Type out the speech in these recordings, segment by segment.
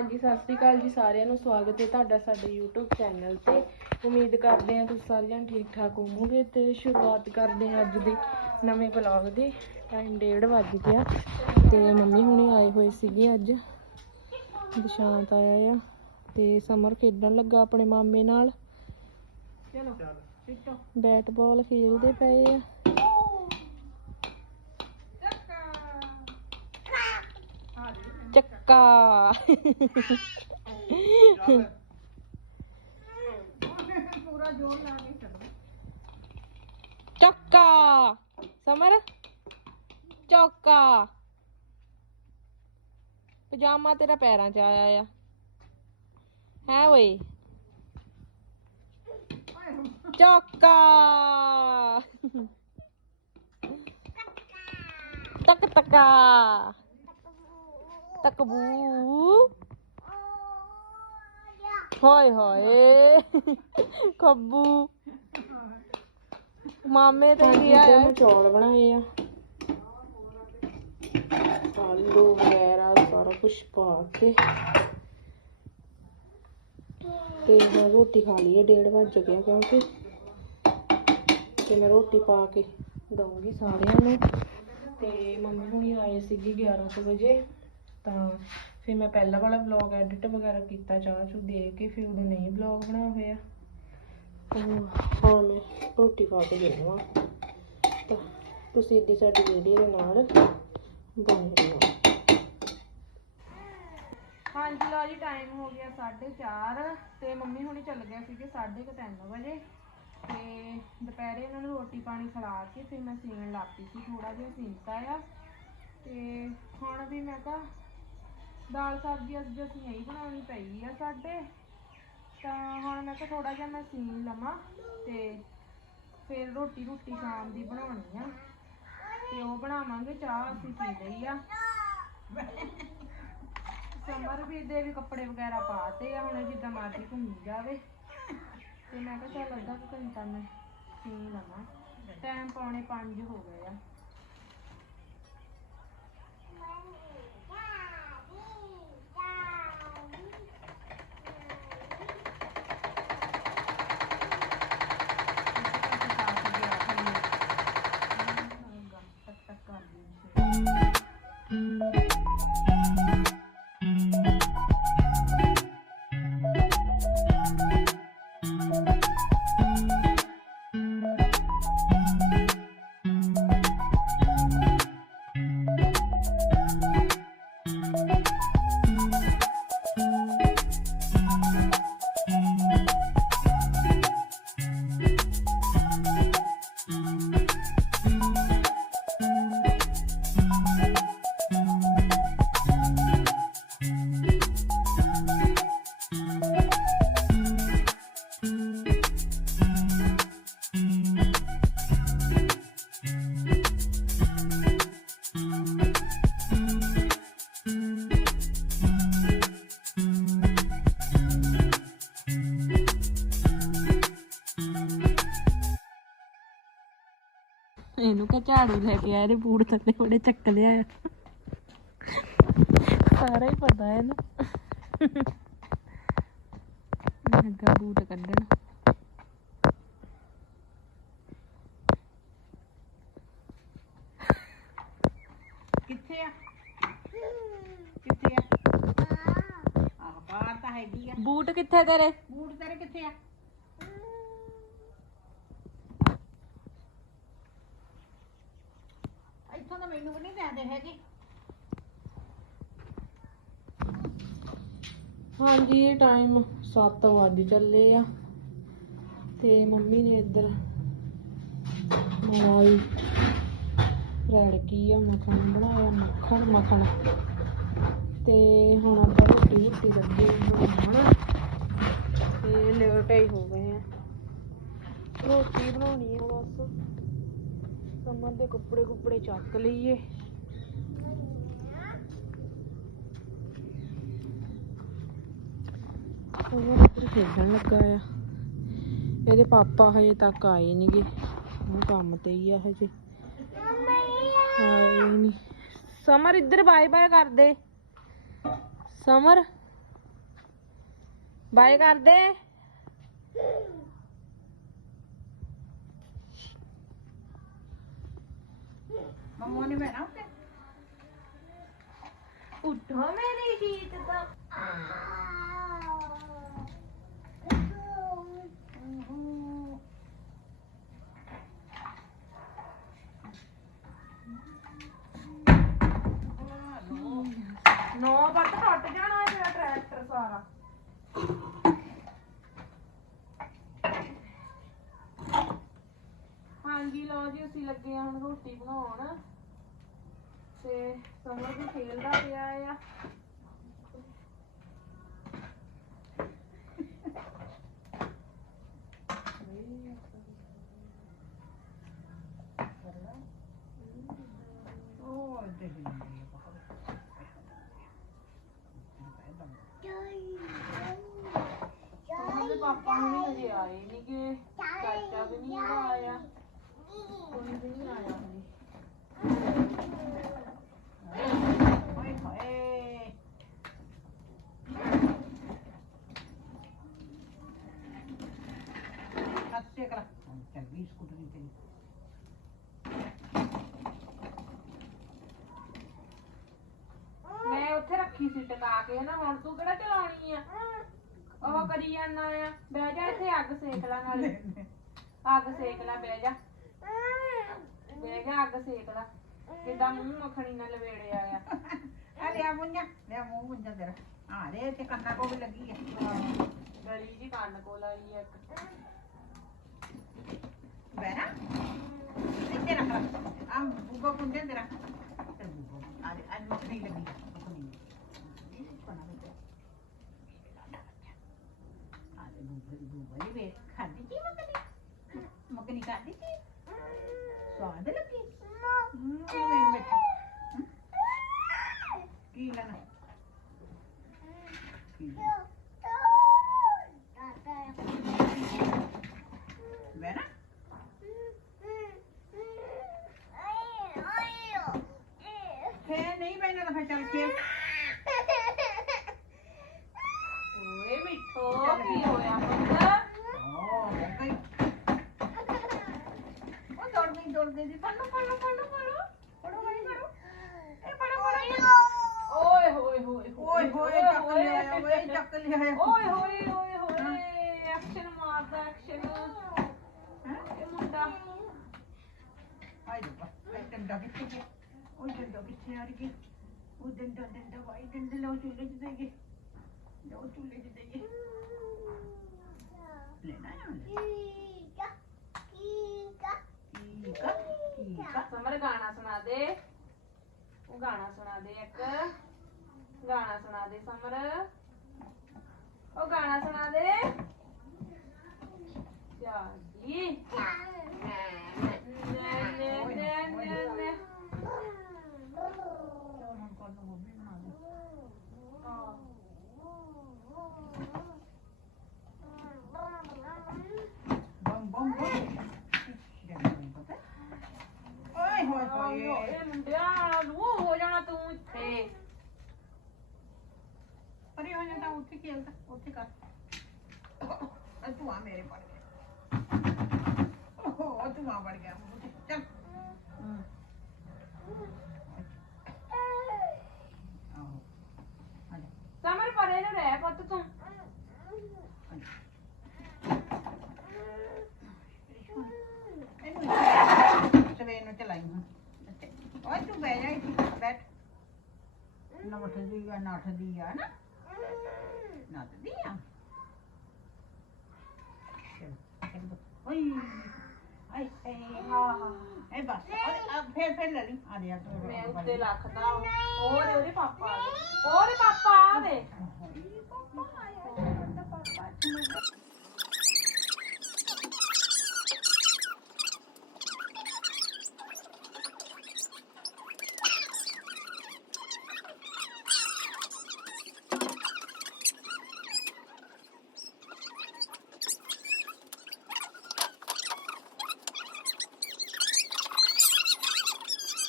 ਹਾਂਜੀ ਸਤਿ ਸ਼੍ਰੀ ਅਕਾਲ ਜੀ ਸਾਰਿਆਂ ਨੂੰ। ਸਵਾਗਤ ਹੈ ਤੁਹਾਡਾ ਸਾਡੇ YouTube ਚੈਨਲ ਤੇ। ਉਮੀਦ ਕਰਦੇ ਹਾਂ ਤੁਸੀਂ ਸਾਰੇ ਜਣ ਠੀਕ ਠਾਕ ਹੋਵੋਗੇ ਤੇ ਸ਼ੁਰੂਆਤ ਕਰਦੇ ਹਾਂ ਅੱਜ ਦੇ ਨਵੇਂ ਵਲੌਗ ਦੀ। ਟਾਈਮ 1:30 ਵੱਜ ਗਿਆ ਤੇ ਮੰਮੀ ਹੁਣੀ ਆਏ ਹੋਏ ਸੀਗੇ ਅੱਜ। ਦਿਸ਼ਾਂਤ ਆਇਆ ਆ ਤੇ ਸਮਰ ਖੇਡਣ ਲੱਗਾ ਆਪਣੇ ਮਾਮੇ ਨਾਲ। ਚਲੋ ਬੈਟ ਬਾਲ ਖੇਡਦੇ ਪਏ ਆ। ਚੱਕਾ ਚੱਕਾ ਸਮਰ ਚੌਕਾ ਪਜਾਮਾ ਤੇਰਾ ਪੈਰਾਂ 'ਚ ਆਇਆ ਆ ਹੈ ਓਏ ਚੌਕਾ ਤੱਕ ਤੱਕਾ ਤਕਬੂ। ਹਾਏ ਹਾਏ ਖੱਬੂ। ਮਾਮੇ ਤੇ ਗਿਆ ਆ ਮੈਂ ਚੌਲ ਬਣਾਏ ਆ। ਆਲੂ ਵਗੈਰਾ ਸਾਰਾ ਕੁਝ ਪਾ ਕੇ। ਤੇ ਮੈਂ ਰੋਟੀ ਖਾ ਲਈ ਹੈ 1:30 ਵਜ ਗਿਆ ਕਿਉਂਕਿ। ਤੇ ਮੈਂ ਰੋਟੀ ਪਾ ਕੇ ਦਊਂਗੀ ਸਾਰਿਆਂ ਨੂੰ। ਤੇ ਮੰਮੀ ਹੁਣੀ ਆਏ ਸੀਗੇ 11 ਵਜੇ। ਤਾਂ ਫਿਰ ਮੈਂ ਪਹਿਲਾ ਵਾਲਾ ਵਲੌਗ ਐਡਿਟ ਵਗੈਰਾ ਕੀਤਾ ਚਾਹ ਚੂ ਦੇ ਕੇ ਫਿਰ ਉਦੋਂ ਨਹੀਂ ਵਲੌਗ ਬਣਾ ਹੋਇਆ। ਤਾਂ ਹੁਣ ਮੈਂ ਰੋਟੀ ਪਾ ਕੇ ਦੇਵਾਂ ਤਾਂ ਤੁਸੀਂ ਇੱਦੀ ਸਾਡੀ ਵੀਡੀਓ ਦੇ ਨਾਲ ਬਣੇ ਰਹੋ ਹਾਂਜੀ ਲਓ ਜੀ ਟਾਈਮ ਹੋ ਗਿਆ 4:30 ਤੇ ਮੰਮੀ ਹੁਣੀ ਚੱਲ ਗਿਆ ਸੀਗੇ 3:30 ਵਜੇ। ਤੇ ਦੁਪਹਿਰੇ ਇਹਨਾਂ ਨੂੰ ਰੋਟੀ ਪਾਣੀ ਖਿਲਾ ਕੇ ਫਿਰ ਮੈਂ ਸੀਣ ਲੱਗ ਪਈ ਸੀ ਥੋੜਾ ਜਿਹਾ ਸੀਨਤਾ ਆ। ਤੇ ਹੁਣ ਵੀ ਮੈਂ ਕਿਹਾ ਦਾਲ ਸਬਜ਼ੀ ਅੱਜ ਅਸੀਂ ਨਹੀਂ ਬਣਾਉਣੀ ਪਈ ਆ ਸਾਡੇ। ਤਾਂ ਹੁਣ ਮੈਂ ਕਿਹਾ ਥੋੜਾ ਜਿਹਾ ਮੈਂ ਸੀਨ ਲਵਾਂ ਤੇ ਫਿਰ ਰੋਟੀ ਰੋਟੀ ਸ਼ਾਮ ਦੀ ਬਣਾਉਣੀ ਆ। ਤੇ ਉਹ ਬਣਾਵਾਂਗੇ ਚਾਹ ਅਸੀਂ ਪੀ ਲਈ ਆ। ਸਮਰ ਵੀ ਦੇ ਵੀ ਕੱਪੜੇ ਵਗੈਰਾ ਪਾਤੇ ਆ, ਹੁਣ ਜਿੱਦਾਂ ਮਰਜ਼ੀ ਘੁੰਮੀ ਜਾਵੇ। ਤੇ ਮੈਂ ਕਿਹਾ ਚੱਲ ਅੱਧਾ ਕੁ ਘੰਟਾ ਮੈਂ ਸੀਨ ਲਵਾਂ। ਟਾਈਮ ਪੌਣੇ 5 ਹੋ ਗਏ ਆ। Bye. ਇਹਨੂੰ ਕਾ ਝਾੜੂ ਲੈ ਕੇ ਆਇਆ ਇਹਦੇ ਬੂਟ ਥੱਲੇ ਬੜੇ ਚੱਕ ਲਿਆ ਆ। ਸਾਰਾ ਹੀ ਪਤਾ ਹੈ ਇਹਨੂੰ। ਲੱਗਾ ਬੂਟ ਕੱਢਣ। ਕਿੱਥੇ ਆ? ਕਿੱਥੇ ਆ? ਆਹ ਬਾਹਰ ਤਾਂ ਹੈਗੀ ਆ। ਬੂਟ ਕਿੱਥੇ ਤੇਰੇ? ਬੂਟ ਤੇਰੇ ਕਿੱਥੇ ਆ? ਇੱਥੋਂ ਤਾਂ ਮੈਨੂੰ ਵੀ ਨਹੀਂ ਦਿੰਦੇ ਹੈਗੇ। ਹਾਂਜੀ, ਇਹ ਟਾਈਮ 7 ਵਜੇ ਚੱਲੇ ਆ। ਤੇ ਮੰਮੀ ਨੇ ਇੱਧਰ ਮਲਾਈ ਰੜਕੀ ਆ ਮੱਖਣ ਬਣਾਇਆ, ਮੱਖਣ ਮੱਖਣ। ਤੇ ਹੁਣ ਆਪਾਂ ਰੋਟੀ ਰੋਟੀ ਲੱਗੇ ਬਣਾਉਣ। ਤੇ ਲੇਟ ਹੀ ਹੋ ਗਏ ਆ। ਰੋਟੀ ਬਣਾਉਣੀ ਆ ਬਸ। ਸਮਰ ਦੇ ਕੱਪੜੇ ਕੁੱਪੜੇ ਚੱਕ ਲਈਏ। ਉਹ ਉੱਧਰ ਖੇਡਣ ਲੱਗਾ ਆ। ਇਹਦੇ ਪਾਪਾ ਹਜੇ ਤੱਕ ਆਏ ਨਹੀਂਗੇ। ਉਹ ਕੰਮ ਤੇ ਹੀ ਆ ਹਜੇ। ਆਏ ਨਹੀਂ ਸਮਰ, ਇੱਧਰ ਬਾਏ ਬਾਏ ਕਰ ਦੇ। ਸਮਰ, ਬਾਏ ਕਰ ਦੇ। ਮੰਮੂ ਨੇ ਬਹਿਣਾ ਉੱਤੇ? ਉੱਠੋ ਮੇਰੀ ਜੀਤ ਦਾ ਨੋ ਬੱਟ ਟੁੱਟ ਜਾਣਾ ਹੈ ਤੇਰਾ ਟਰੈਕਟਰ ਸਾਰਾ ਹਾਂਜੀ ਲਓ ਜੀ ਅਸੀਂ ਲੱਗੇ ਆ ਹੁਣ ਰੋਟੀ ਬਣਾਉਣ। ਤੇ ਸਮਰ ਵੀ ਖੇਲਦਾ ਪਿਆ ਆ। ਉਹ ਇੱਥੇ ਹੀ ਹੁੰਦੀ ਹੈ ਸਮਰ ਦੇ ਪਾਪਾ ਹੁਣੀ ਹਜੇ ਆਏ ਨਹੀਂ ਕਿ ਚਾਚਾ ਵੀ ਨਹੀਂ ਹੈਗਾ ਆਇਆ। ਕੋਈ ਵੀ ਨਹੀਂ ਆਇਆ ਹਜੇ ਓਏ ਹੋਏ ਹੱਸੇ ਕਰਾ ਚੱਲ ਸਕੂਟਰੀ ਤੇ ਮੈਂ ਉੱਥੇ ਰੱਖੀ ਸੀ ਟਿਕਾ ਕੇ ਨਾ, ਹੁਣ ਤੂੰ ਕਿਹੜਾ ਚਲਾਉਣੀ ਆ? ਉਹ ਕਰੀ ਜਾਂਦਾ ਆ। ਬਹਿ ਜਾ ਇੱਥੇ, ਅੱਗ ਸੇਕ ਲੈ ਨਾਲੇ। ਅੱਗ ਸੇਕ ਲੈ, ਬਹਿ ਜਾ। ਬਹਿ ਜਾ ਅੱਗ ਸੇਕ ਲੈ। ਕਿੱਦਾਂ ਮੂੰਹ ਮੱਖਣੀ ਨਾਲ ਲਵੇੜਿਆ ਆ ਆ ਲਿਆ ਮੁੰਜਾ ਲਿਆ ਮੂੰਹ ਮੁੰਜਾ ਤੇਰਾ। ਆ ਦੇ ਤੇ ਕੰਨਾਂ ਕੋ ਵੀ ਲੱਗੀ ਹੈ ਗਲੀ ਜੀ ਕੰਨ ਕੋਲ ਆਈ ਆ ਇੱਕ। ਬੈਣਾ ਇੱਥੇ ਰੱਖ ਲੈ। ਆ ਬੂਬਾ ਪੁੰਜਾ ਤੇਰਾ। ਤੇ ਬੂਬਾ ਆ ਦੇ ਅੱਜ ਮੁੱਕ ਨਹੀਂ ਲੱਗੀ। ਮੁੱਕ ਨਹੀਂ ਇਹ ਕੋਨਾ ਵਿੱਚ ਆ। ਦੇ ਬੂਬਾ ਬੂਬਾ ਇਹ ਵੇ ਖਾਦੀ ਕੀ ਮੱਕਨੀ ਮੱਕਨੀ ਖਾਦੀ ਕੀ ਸਵਾਦ ਲੱਗੀ ਹੂੰ ਮੇਰੇ ਮਿੱਠਾ ਹਮ? ਕੀ ਲੈਣਾ ਕੀ ਲੈਣਾ? ਬੈਣਾ ਬੈਣਾ ਤਾਂ ਫੇਰ ਚੱਲ ਕੇ ਓਏ ਮਿੱਠੋ ਕੀ ਹੋਇਆ ਪੁੱਤ? ਓ ਗਈ ਉਹ ਦੌੜ ਗਈ ਦੌੜ ਗਈ ਫੜੋ ਫੜੋ ਫੜੋ ਫੜੋ। ਫੜੋ ਫੜੀ ਫੜੋ। ਇਹ ਫੜੋ ਫੜੋ ਓਏ ਹੋਏ ਹੋਏ ਓਏ ਹੋਏ ਚੱਕ ਲਿਆ ਓਏ ਚੱਕ ਲਿਆ। ਓਏ ਹੋਏ ਓਏ ਹੋਏ ਐਕਸ਼ਨ ਮਾਰਦਾ ਐਕਸ਼ਨ। ਇਹ ਮੁੰਡਾ। ਹਾਏ ਰੱਬਾ ਇਹ ਡੰਡਾ ਕਿੱਥੇ ਗਿਆ? ਉਹ ਡੰਡਾ ਕਿੱਥੇ ਆ ਗਿਆ ਉਹ ਡੰਡਾ ਡੰਡਾ ਵਾਈ ਡੰਡਾ ਲਓ ਚੁੱਲ੍ਹੇ 'ਚ ਦੇਈਏ ਲਓ ਚੁੱਲ੍ਹੇ 'ਚ ਦੇਈਏ ਲੈਣਾ ਹੈ ਠੀਕ ਆ ਠੀਕ ਆ। ਸਮਰ ਗਾਣਾ ਸੁਣਾ ਦੇ। ਉਹ ਗਾਣਾ ਸੁਣਾ ਦੇ ਇੱਕ। ਗਾਣਾ ਸੁਣਾ ਦੇ ਸਮਰ। ਉਹ ਗਾਣਾ ਸੁਣਾ ਦੇ। ਜਾਗੀ ਨੇ ਨੇ ਨੇ ਨੇ। ਨੇ ਚਲੋ ਹੁਣ ਹੋ ਜਾਂਦਾ ਉੱਥੇ ਖੇਲਦਾ ਉੱਥੇ ਕਰ। ਤੂੰ ਆ ਮੇਰੇ ਪੜ ਗਿਆ। ਓਹ, ਤੂੰ ਆ ਵੜ ਗਿਆ ਉੱਥੇ ਚੱਲ ਹਮ। ਆਹੋ ਆ ਜਾ ਸਮਰ ਪਰੇ ਨੂੰ ਰਹਿ ਪੁੱਤ ਤੂੰ ਇਹਨੂੰ ਸਵੇਰ ਨੂੰ ਚਲਾਈ ਹੁਣ ਓਏ ਤੂੰ ਬਹਿ ਜਾ ਇੱਥੇ ਬੈਠ ਨਾ ਉੱਠਦੀ ਆ ਨਾ। ਨੱਠਦੀ ਆ। ਓਏ ਆਈ ਆਈ ਹਾਂ ਇਹ ਬਸ ਆ- ਫੇਰ ਫੇਰ ਲੈ ਲਈ। ਆ ਦੇ ਆ ਤੂੰ ਮੈਂ ਉੱਤੇ ਲੱਖਦਾ ਉਹ ਉਹਦੇ ਉਹਦੇ ਪਾਪਾ ਗਏ। ਉਹਦੇ ਪਾਪਾ ਦੇ।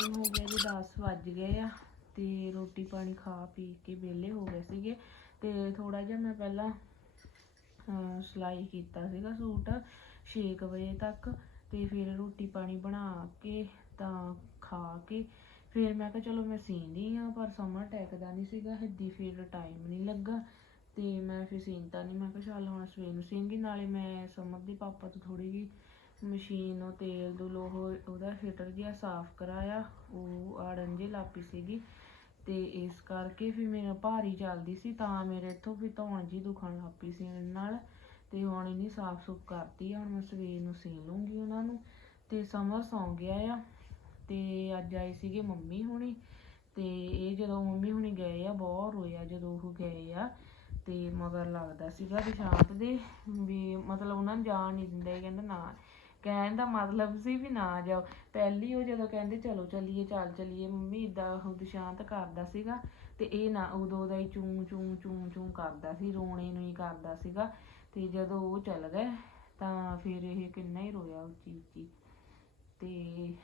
ਹੁਣ ਹੋ ਗਿਆ ਜੀ 10 ਵੱਜ ਗਏ ਆ ਤੇ ਰੋਟੀ ਪਾਣੀ ਖਾ ਪੀ ਕੇ ਵਿਹਲੇ ਹੋ ਗਏ ਸੀਗੇ ਤੇ ਥੋੜਾ ਜਿਹਾ ਮੈਂ ਪਹਿਲਾਂ, ਅਹ, ਸਿਲਾਈ ਕੀਤਾ ਸੀਗਾ ਸੂਟ 6 ਵਜੇ ਤੱਕ ਤੇ ਫਿਰ ਰੋਟੀ ਪਾਣੀ ਬਣਾ ਕੇ ਤਾਂ ਖਾ ਕੇ ਫਿਰ ਮੈਂ ਕਿਹਾ ਚਲੋ ਮੈਂ ਸੀਂਦੀ ਆ ਪਰ ਸਮਾਂ ਟੈਕਦਾ ਨਹੀਂ ਸੀਗਾ ਹਿੱਦੀ ਫਿਰ ਟਾਈਮ ਨਹੀਂ ਲੱਗਾ ਤੇ ਮੈਂ ਫਿਰ ਸੀਂਤਾ ਨਹੀਂ ਮੈਂ ਕਿਹਾ ਚੱਲ ਹੁਣ ਸਵੇਰ ਨੂੰ ਸੀਂਗੀ, ਨਾਲੇ ਮੈਂ ਸਮਰ ਦੇ ਪਾਪਾ ਤੋਂ ਥੋੜੀ ਜਿਹੀ ਮਸ਼ੀਨ ਨੂੰ ਤੇਲ ਦੂ ਲੋਹ ਉਹਦਾ ਹੀਟਰ ਜਿਹਾ ਸਾਫ਼ ਕਰਾਇਆ, ਉਹ ਆੜਨ ਜੇ ਲਾਪੀ ਸੀਗੀ। ਤੇ ਇਸ ਕਰਕੇ ਫਿਰ ਮੇਰਾ ਭਾਰੀ ਚੱਲਦੀ ਸੀ, ਤਾਂ ਮੇਰੇ ਇੱਥੋਂ ਵੀ ਧੌਣ ਜੀ ਦੁਖਣ ਲੱਪੀ ਸੀ ਇਹਨਾਂ ਨਾਲ। ਤੇ ਹੁਣ ਇਹਨੀ ਸਾਫ਼ ਸੁਫ ਕਰਤੀ ਆ, ਹੁਣ ਮੈਂ ਸਵੇਰ ਨੂੰ ਸੀ ਲੂੰਗੀ ਉਹਨਾਂ ਨੂੰ। ਤੇ ਸਮਰ ਸੌਂ ਗਿਆ ਆ, ਤੇ ਅੱਜ ਆਏ ਸੀਗੇ ਮੰਮੀ ਹੁਣੀ। ਤੇ ਇਹ ਜਦੋਂ ਮੰਮੀ ਹੁਣੀ ਗਏ ਆ, ਬਹੁਤ ਰੋਇਆ ਜਦੋਂ ਉਹ ਗਏ ਆ। ਤੇ ਮਗਰ ਲੱਗਦਾ ਸੀਗਾ ਵਿਸ਼ਾਂਤ ਦੇ, ਵੀ ਮਤਲਬ ਉਹਨਾਂ ਨੂੰ ਜਾਣ ਨਹੀਂ ਦਿੰਦੇ, ਕਹਿੰਦਾ ਨਾ। ਕਹਿਣ ਦਾ ਮਤਲਬ ਸੀ ਵੀ ਨਾ ਜਾਓ। ਪਹਿਲੀ ਉਹ ਜਦੋਂ ਕਹਿੰਦੇ, ਚਲੋ ਚੱਲੀਏ, ਚੱਲ ਚੱਲੀਏ। ਮੰਮੀ ਇਦਾਂ ਉਹ ਸ਼ਾਂਤ ਕਰਦਾ ਸੀਗਾ ਤੇ ਇਹ ਨਾ ਉਦੋਂ ਦਾ ਹੀ ਚੂੰ ਚੂੰ ਚੂੰ ਚੂੰ ਕਰਦਾ ਸੀ, ਰੋਣੇ ਨੂੰ ਹੀ ਕਰਦਾ ਸੀਗਾ। ਤੇ ਜਦੋਂ ਉਹ ਚੱਲ ਗਏ, ਤਾਂ ਫਿਰ ਇਹ ਕਿੰਨਾ ਹੀ ਰੋਇਆ ਉੱਚੀ ਉੱਚੀ ਤੇ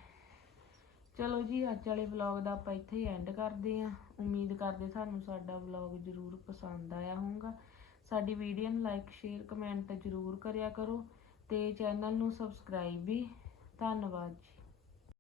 ਚਲੋ ਜੀ, ਅੱਜ ਵਾਲੇ ਵਲੌਗ ਦਾ ਆਪਾਂ ਇੱਥੇ ਹੀ ਐਂਡ ਕਰਦੇ ਆਂ ਉਮੀਦ ਕਰਦੇ ਤੁਹਾਨੂੰ ਸਾਡਾ ਵਲੌਗ ਜ਼ਰੂਰ ਪਸੰਦ ਆਇਆ ਹੋਊਗਾ। ਸਾਡੀ ਵੀਡੀਓ ਨੂੰ ਲਾਈਕ ਸ਼ੇਅਰ ਕਮੈਂਟ ਜ਼ਰੂਰ ਕਰਿਆ ਕਰੋ। ਤੇ ਚੈਨਲ ਨੂੰ ਸਬਸਕ੍ਰਾਈਬ ਵੀ। ਧੰਨਵਾਦ ਜੀ।